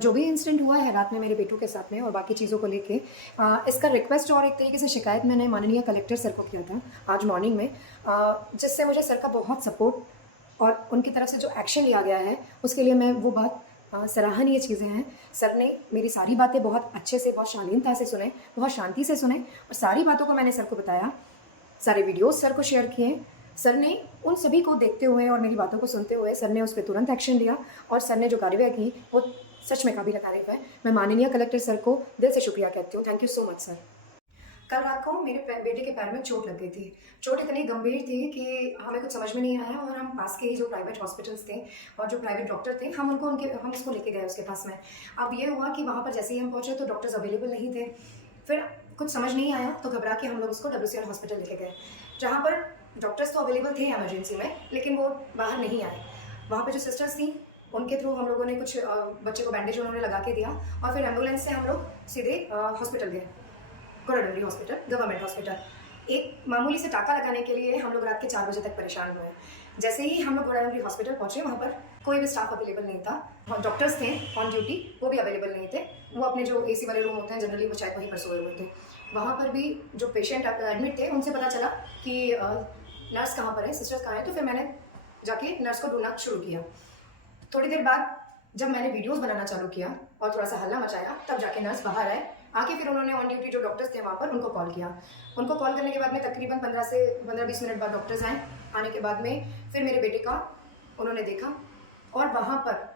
जो भी इंसिडेंट हुआ है रात में मेरे बेटों के साथ में और बाकी चीज़ों को लेके इसका रिक्वेस्ट और एक तरीके से शिकायत मैंने माननीय कलेक्टर सर को किया था आज मॉर्निंग में, जिससे मुझे सर का बहुत सपोर्ट और उनकी तरफ से जो एक्शन लिया गया है उसके लिए मैं वो बात सराहनीय चीज़ें हैं। सर ने मेरी सारी बातें बहुत अच्छे से, बहुत शालीनता से सुने, बहुत शांति से सुने और सारी बातों को मैंने सर को बताया, सारे वीडियोस सर को शेयर किए। सर ने उन सभी को देखते हुए और मेरी बातों को सुनते हुए सर ने उस पर तुरंत एक्शन लिया और सर ने जो कार्रवाई की वो सच में काबिल तारीफ है। मैं माननीय कलेक्टर सर को दिल से शुक्रिया कहती हूँ। Thank you so much sir. कल रात को मेरे बेटे के पैर में चोट लग गई थी। चोट इतनी गंभीर थी कि हमें कुछ समझ में नहीं आया और हम पास के ही जो प्राइवेट हॉस्पिटल्स थे और जो प्राइवेट डॉक्टर थे हम उसको लेके गए उसके पास में। अब ये हुआ कि वहाँ पर जैसे ही हम पहुँचे तो डॉक्टर्स अवेलेबल नहीं थे। फिर कुछ समझ नहीं आया तो घबरा के हम लोग उसको WCL हॉस्पिटल लेके गए, जहाँ पर डॉक्टर्स तो अवेलेबल थे इमरजेंसी में, लेकिन वो बाहर नहीं आए। वहाँ पे जो सिस्टर्स थी उनके थ्रू हम लोगों ने कुछ बच्चे को बैंडेज उन्होंने लगा के दिया और फिर एम्बुलेंस से हम लोग सीधे हॉस्पिटल गए, कोराडंगरी हॉस्पिटल, गवर्नमेंट हॉस्पिटल। एक मामूली से टाका लगाने के लिए हम लोग रात के 4 बजे तक परेशान हुए। जैसे ही हम लोग कोराडंगरी हॉस्पिटल पहुंचे वहाँ पर कोई भी स्टाफ अवेलेबल नहीं था। डॉक्टर्स थे ऑन ड्यूटी, वो भी अवेलेबल नहीं थे। वो अपने जो AC वाले रूम होते हैं जनरली वो शायद वहीं पर सोए हुए थे। वहाँ पर भी जो पेशेंट एडमिट थे उनसे पता चला कि नर्स कहाँ पर है, सिस्टर्स कहाँ है, तो फिर मैंने जाके नर्स को ढूंढना शुरू किया। थोड़ी देर बाद जब मैंने वीडियोस बनाना चालू किया और थोड़ा सा हल्ला मचाया तब जाके नर्स बाहर आए। आके फिर उन्होंने ऑन ड्यूटी जो डॉक्टर्स थे वहाँ पर उनको कॉल किया। उनको कॉल करने के बाद में तकरीबन 15-20 मिनट बाद डॉक्टर्स आए। आने के बाद में फिर मेरे बेटे का उन्होंने देखा और वहाँ पर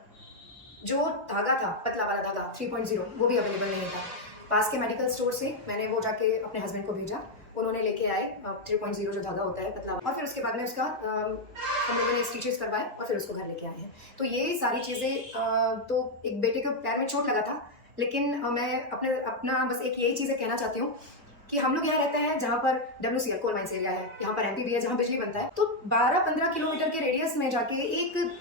जो धागा था, पतला वाला धागा 3.0, वो भी अवेलेबल नहीं था। पास के मेडिकल स्टोर से मैंने वो जाके अपने हस्बैंड को भेजा, उन्होंने लेके आए 3.0 जो धागा होता है पतला, और फिर उसके बाद में उसका हम लोगों ने स्टिचेस करवाए और फिर उसको घर लेके आए हैं। तो ये सारी चीज़ें तो एक बेटे के पैर में चोट लगा था, लेकिन मैं अपना बस एक यही चीज़ें कहना चाहती हूँ कि हम लोग यहाँ रहते हैं जहाँ पर WCL कोल माइंस एरिया है, यहाँ पर MP भी है जहाँ बिजली बनता है। तो 12-15 किलोमीटर के रेडियस में जाके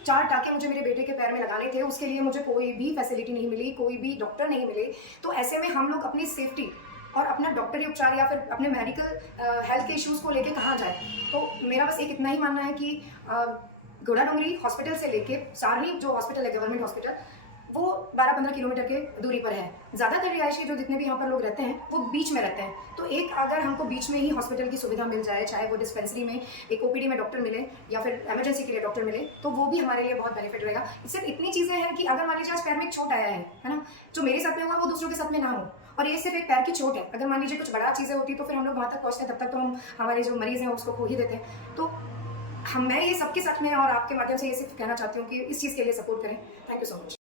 4 टाके मुझे मेरे बेटे के पैर में लगाने थे, उसके लिए मुझे कोई भी फैसिलिटी नहीं मिली, कोई भी डॉक्टर नहीं मिले। तो ऐसे में हम लोग अपनी सेफ्टी और अपना डॉक्टरी उपचार या फिर अपने मेडिकल हेल्थ के इश्यूज़ को लेके कहाँ जाए। तो मेरा बस इतना ही मानना है कि कोराडंगरी हॉस्पिटल से लेके सारनी जो हॉस्पिटल है गवर्नमेंट हॉस्पिटल, वो 12-15 किलोमीटर के दूरी पर है। ज़्यादातर रिहायशी जो जितने भी यहाँ पर लोग रहते हैं वो बीच में रहते हैं। तो एक अगर हमको बीच में ही हॉस्पिटल की सुविधा मिल जाए, चाहे वो डिस्पेंसरी में एक OPD में डॉक्टर मिले या फिर इमरजेंसी के लिए डॉक्टर मिले, तो वो भी हमारे लिए बहुत बेनिफिट रहेगा। सिर्फ इतनी चीज़ें हैं कि अगर मान लीजिए आज पैर में एक चोट आया है ना, जो मेरे साथ में हुआ वो दूसरों के साथ में ना हो, और ये सिर्फ एक पैर की चोट है। अगर मान लीजिए कुछ बड़ा चीज़ें होती तो फिर हम लोग वहाँ तक पहुँचते, तब तक तो हम हमारे जो मरीज़ हैं उसको खो ही देते हैं। तो मैं ये सबके साथ में और आपके माध्यम से ये सिर्फ कहना चाहती हूँ कि इस चीज़ के लिए सपोर्ट करें। Thank you so much.